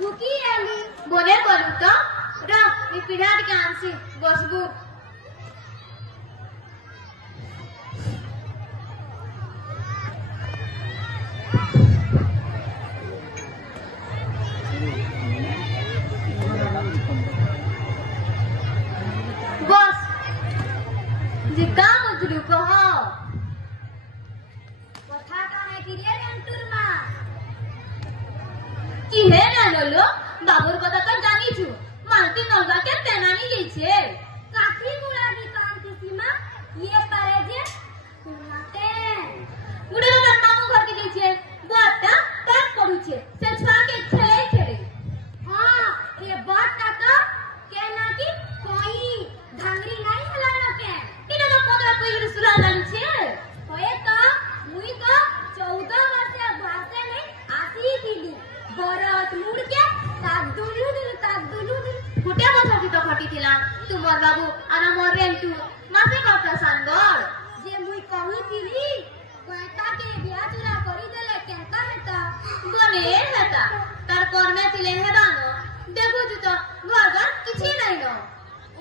भूकी आली बोले बोलू तो रा मी पिढा टिके आनसी बसबू बस जिका मुजरू कहो कथा काने की रे अंतुर मां की हे ना लोलो बाबूर কথা তো জানিছু মালতি নলবা কে তেনানি গেছে काठी गुड़ा की कान की सीमा ये पारे जे सुनाते गुड़े तो मामू घर के गईছে বাটা তাক পড়ুছে সে ছাকে খেলে খেলে हां ये बात का के ना की कोई धांगरी नहीं हला न के এটা তো 15 পয়সা সুলা জানিছে होए तो मुई तो 14 वर्ष भाषे में आसी दिली बरत मुड़ के ताक दुलू ফুটে বছর তো খটিছিলাম তোমার বাবু আর আমার রেন্টু মাসে কটা সানগর जे मुई कहूतिली कोयता के बिया चुरा करी देले केता हेता বনে হেতা তার কর্মে ছিলে হেদানো দেখুছি তো ঘর কিছু নাই ন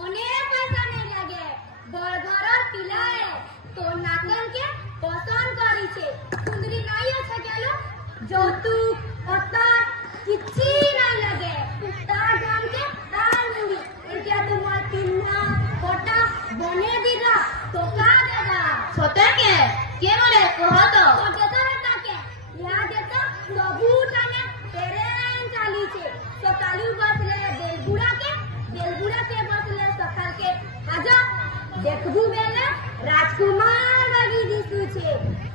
অনেক पैसा नहीं लगे बड़घर पिलाए तो नातन के पसंद करिছে सुंदरी नहीं আছে গেল যৌতুক অত্যার কিচ্ছি নাই লাগে তার দাম के दाल मुड़ी এটা তোমার তিন্না কোটা বনে দিলা তো কা দেবা সতেকে কে মরে কহতো छोटे तो रहता के यहाँ देता सबू टाने ट्रेन चाली छे सकालू बसले बेलबुड़ा के बसले सकाल के आजा देखबू बेले राजकुमार बागी दिसू छे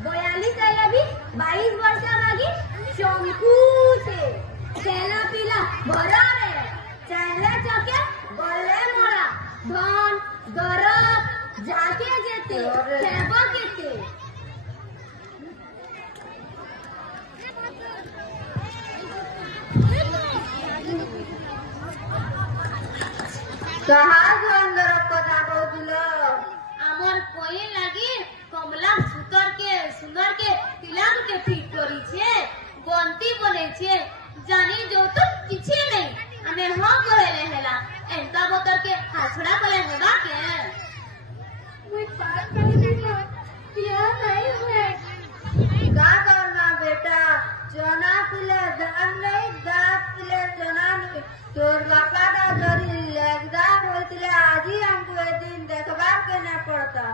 42 आया भी 22 वर्ष बागी शंकु छे खेला पीला भरा रे चले चके गले मोड़ा धन दरद जाके जेते खेबो केते কাহার অন্দর কথা কইছিল আমার কই লাগি কমলা সুন্দরকে তিলাকে ঠিক করিছে বন্তি বনেছে জানি যৌতুক কিছু নেই আমি হ করেলে হেলা এন্তা বতরকে হাছড়া কলে হেবা কে मुझ बात करने का क्या नहीं हुए का करना बेटा चना पिले धान नहीं दात पिले चना नहीं तोर बापा का जरी लगदार होइतले आजी हमको ए दिन देखबार के न पड़ता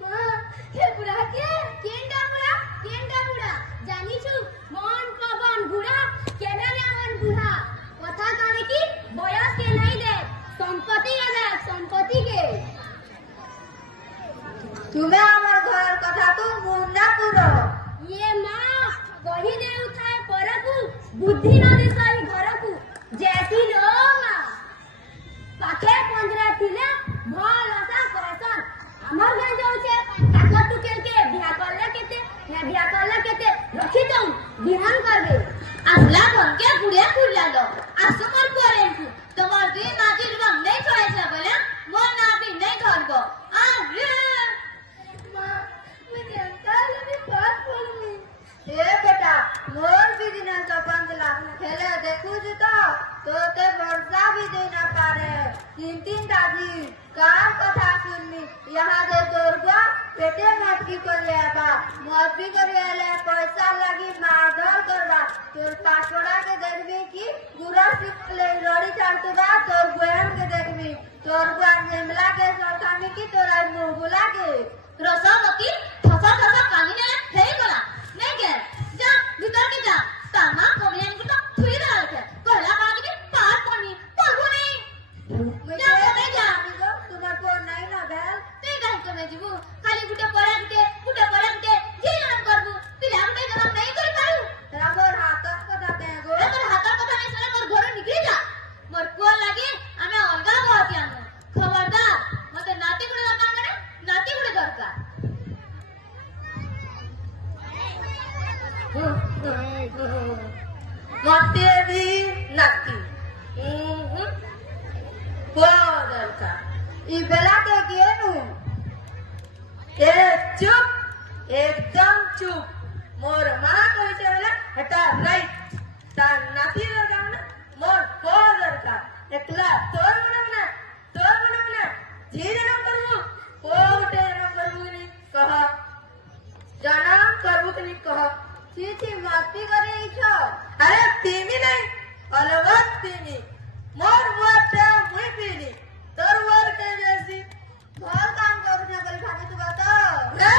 मां के बुढ़ा के केंडा बुढ़ा जानी छु मन पवन बुढ़ा केना रे मन बुढ़ा कथा काने की बयस के नहीं दे संपत्ति के तुम्हें আমার ঘরের কথা তো মন না পুরো ये मां गढ़ी दे उठाए परकु बुद्धि न दे सही घरकु जैसी लो मां पाखे पंजरा थिले भल आशा करसन हमर गां जाउ छे ताको तू के बिया करले केते रखी दऊ ध्यान करबे আসলা বনকে ঘুরে খুললালো আসমার পরেনকু তোমার দুই মাটির রং নেই ছড়াইছে বলে মন না আপনি নেই ধরবো আরে मां मुझे अंकल भी बात बोलनी ए बेटा मोर बिजनेस तो बंदला खेले देखू तो तोते वर्षा भी दे ना पारे तीन दादी कार कथा सुननी यहाँ दे तोरगा पेटे मटकी कर ले आबा मटकी कर ले पैसा लगी मारधर करवा तोर पासवाड़ा के देखबी की गुरा सिख ले लड़ी चढ़तुगा तोर बहन के देखबी तोर बहन नेमला के सरकामी की तोरा मुंह बुला के রসাবতী ঠসা ঠসা কানি নেলে হেই গলা নেই কে যা ভিতর কে যা তামা কবিয়ান গুলো থুই দা আছে কহলা কানি কি পার কোনি পড়বো নেই যা বলে যা আমি গো তোমার পর নাই না বেল তুই গাই কমে জিবু খালি গুটে পড়া গুটে জিরাম করবু পিলা গুটে গরম নাই করে পারু রাবর হাতর কথা তে গো তোর হাতর কথা নাই শুনে মোর ঘরে নিকলি যা মোর কোল লাগে আমি অলগা গহতি আনো খবরদার মতে নাতি গুড়ে দরকার মানে নাতি গুড়ে দরকার মতে भी नाती दरकार ई बेला के गेनु ए चुप एकदम चुप मोर मां कहिছে বেলা এটা রাইট তা নাতি দরকার না एकला तोर मना जी जन्म करबो कोटे जन्म करबो नहीं कह जन्म करबो नहीं कह छी माफी करे इछो अरे तीमी नहीं अलगत तीमी मोर वाटा मुई पीनी तोर वर के जैसी घर काम करू ना कल खाने तू बता ना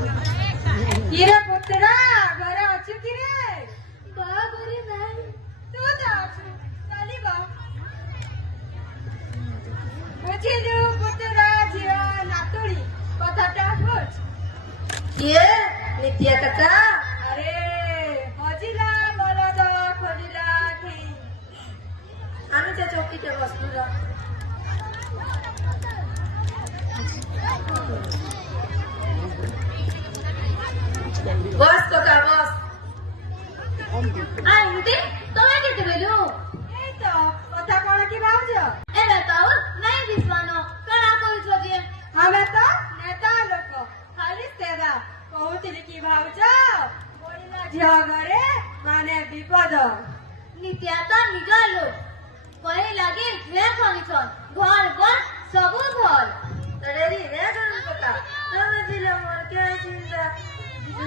किरे पुत्रा घरे अच्छु किरे बा घरे नाही तू तो अच्छु चली बा बुझिलु पुत्रा झियो नातुड़ी कथाटा बुझ ये नित्य कथा अरे खोजिला बलद खोजिला थी आनुच्या चौकीच्या बसलो बस कका बस आंटी तोय केते बेलु এই তো কথা কোন কি ভাউজ এবে তাও নাই বিश्वानो करा कोई छोजे ଆମେ ତ ନେତା ଲୋକ ଖାଲି ସେବା କହୁଥିଲି କି ଭାଉଜ ବଢିଲା ଝିଅ ଘରେ ମାନେ ବିପଦ नित्याता निगालो कहे लागे रे खनिछन घर बर सबु घर तडेरी रे गन कका तमे दिले मोर के चिंता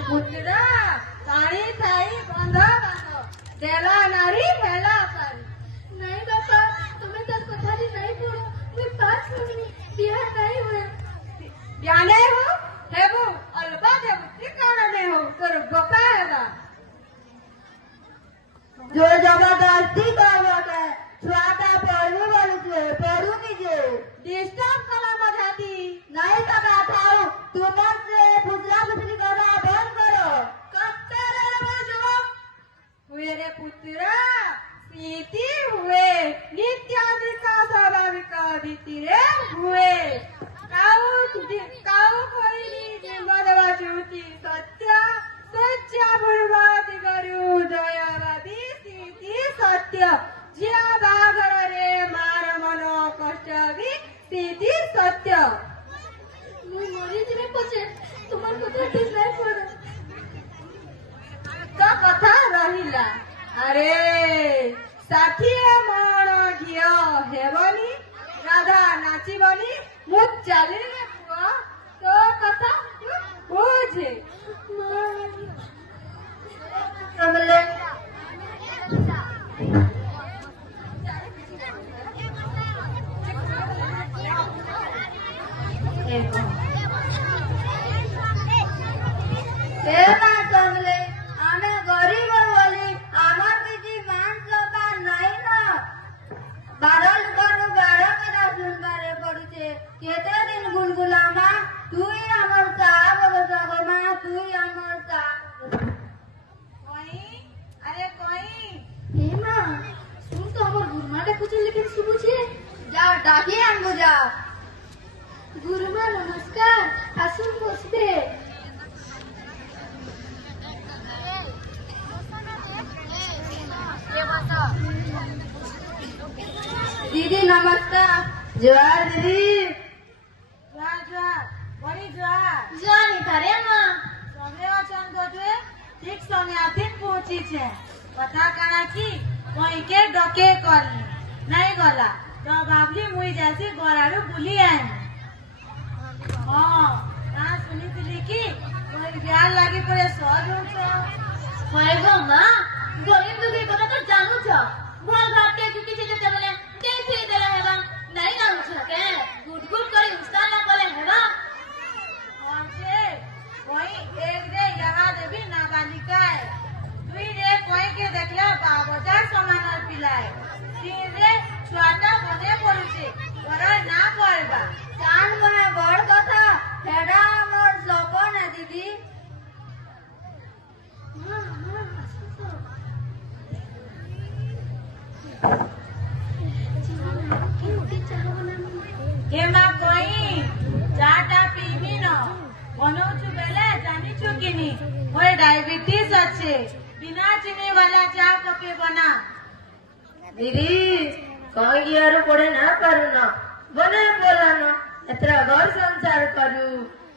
पुत्रा साड़ी थाई बंध देला नारी मेला सारी नहीं बापा तुम्हें तक कथा दी नहीं पड़ो मैं पास होनी बियाह नहीं हुए जाने हो हेबू अलबा देबू ठिकाना नहीं हो तोर बपा हेबा जो जबरदस्ती करबो के छुआटा पढ़ू वाली छे पढ़ू की जे डिस्टर्ब कला मजाती नहीं कका थाऊ तुम से फुसला फुसली करा बंद करो कत्ते रे बजो हुए रे पुत्रा सीती हुए नित्यादिका स्वाभाविक भीतिरे हुए काऊ कोइनी जिंबदवा चुती सत्य सच्चा बुर्बादी करू दयावादी सीती सत्य जिया बागर रे मार मनो कष्ट भी सीती सत्य मैं मरी दिने पछे तुम्हार कथा ठीक नहीं पड़ो का कथा रहिला अरे ଷାଠିଏ ମଣ ଘିଅ ହେବନି ରାଧା ନାଚିବନି ମୁଁ ଚାଲିରେ ପୁଅ ତୋ କଥା ବୁଝେ कमले कमले आमे गरीब बोली आमार किसी मान सम्मान नहीं ना बारह लोगों बारह कथा सुनबारे पड़ुचे केते दिन गुलगुलामा तू ही हमर साहब बगमा तू ही हमर साहब कोई अरे कोई हे मां सुन तो हमर गुरुमा डाकुचे लेकिन सुबुचे जा डाकी हमको जा गुरुमा नमस्कार आसुन बसबे दीदी नमस्कार जोहार दीदी जुआ जुआ बड़ी जुआ जानी थारे मां समय अचन गजे ठीक समय आथिन पहुंची छे कथा काना की कोई के डके करली नहीं गला तो बाबली मुई जैसी गोराड़ू बुली आए हां ना सुनी दिली की कोई ब्याह लागी पड़े सहज हो होय गो मां गरीब लोग কথা তো জানো छ भल भात के कुकी से जेते बोले दे फिर देला हेबा नहीं जानू छ के गुड गुड करी उस्ताद ना बोले हेबा और से कोई एक रे यहाँ देवी नाबालिका है दुई रे कोई के देखले बाबजार समान पिलाए तीन रे छुआटा बने पड़ुचे बड़ा ना करबा चांद में बड़ कथा हेडा हमर सपन है दीदी हेमा कोई चाटा पीबी न बनौछु बेले जानिछु किनी मोर डायबिटीज अच्छे बिना चीनी वाला चा कपे बना दीदी कहीं यार पड़े ना करू ना बने बोला ना इतना घर संसार करू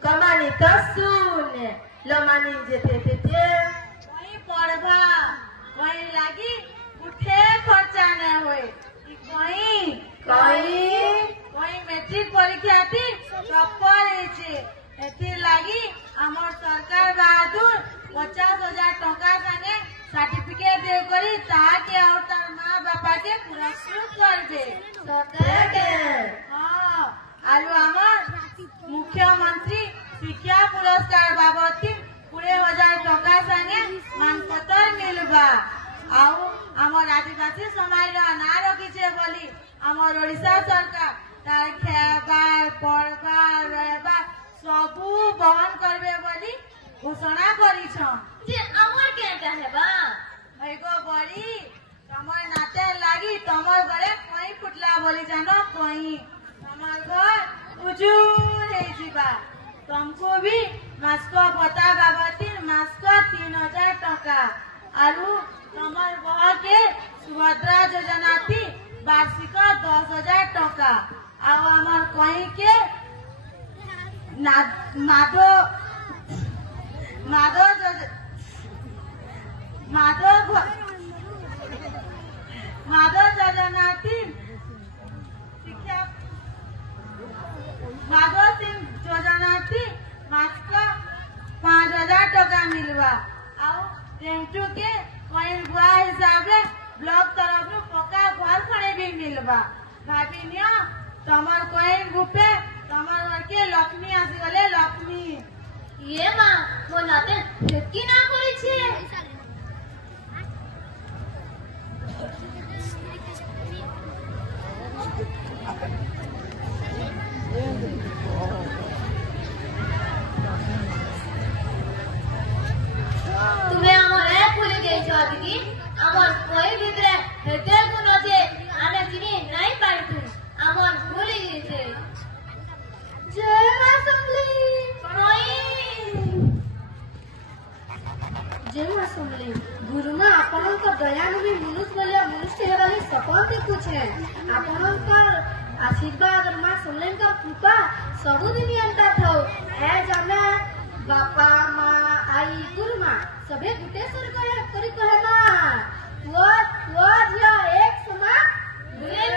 कमानी तो शून्य लमानी जेते तेते वही पढ़वा वही लागी उठे खर्चा न होए वही वही मैट्रिक परीक्षा थी टप्पर ହେଇଛି ଏଥିର ଲାଗି ଆମର ସରକାର ବାହାଦୁର 50,000 ଟଙ୍କା ସାଙ୍ଗେ सर्टिफिकेट दे करी ताकि और तार माँ बापा के पुरस्कृत करबे सते हाँ आलू आमर मुख्यमंत्री शिक्षा पुरस्कार बाबद 20,000 टका संगे मानपत्र मिलबा आउ आमर आदिवासी समाज रा ना रखिछे बोली आमर ओडिशा सरकार तार खेबार पढ़बार रहबार सबू बहन करबे बोली घोषणा करिछन जे अमर केटा हेबा एगो बड़ी तमर नाते लागी तमर घरे कहीं फुटला बोली जानो कहीं तमर घर उजूर है जीवा तुमको भी मास्क बता बाबती मास्क 3,000 टका आरु तमर बह के सुभद्रा योजना थी वार्षिक 10,000 टका आउ आमर कहीं के माधव योजना थी शिक्षा माधव सिंह योजना थी मास्क 5,000 टका मिलवा आउ टेंटू के कहीं गुआ हिसाब से ब्लॉक तरफ नु पक्का घर खड़े भी मिलवा भाभी निया तमर कहीं गुपे तमर घर के लक्ष्मी आसी गले लक्ष्मी ये माँ मो नाते ठेकी ना करी छे तुम्हें आमर ए भूली गई छ दिदी आमर कोई भितरे हेते गुण जे आने चिनी नहीं पाइतु आमर भूली गई छे जय मां समली जय मां समली गुरुमा आपनक दयालु भी मनुष्य बोले मनुष्य हेबानी सपन देखुछे आपनक आशीर्वाद मां समलेन का कृपा सबुदिन अंता थौ ए जाने बापा माँ आई गुरुमा सबे गुटे सर कहे करी कहे ना वो झिया एक समान दुए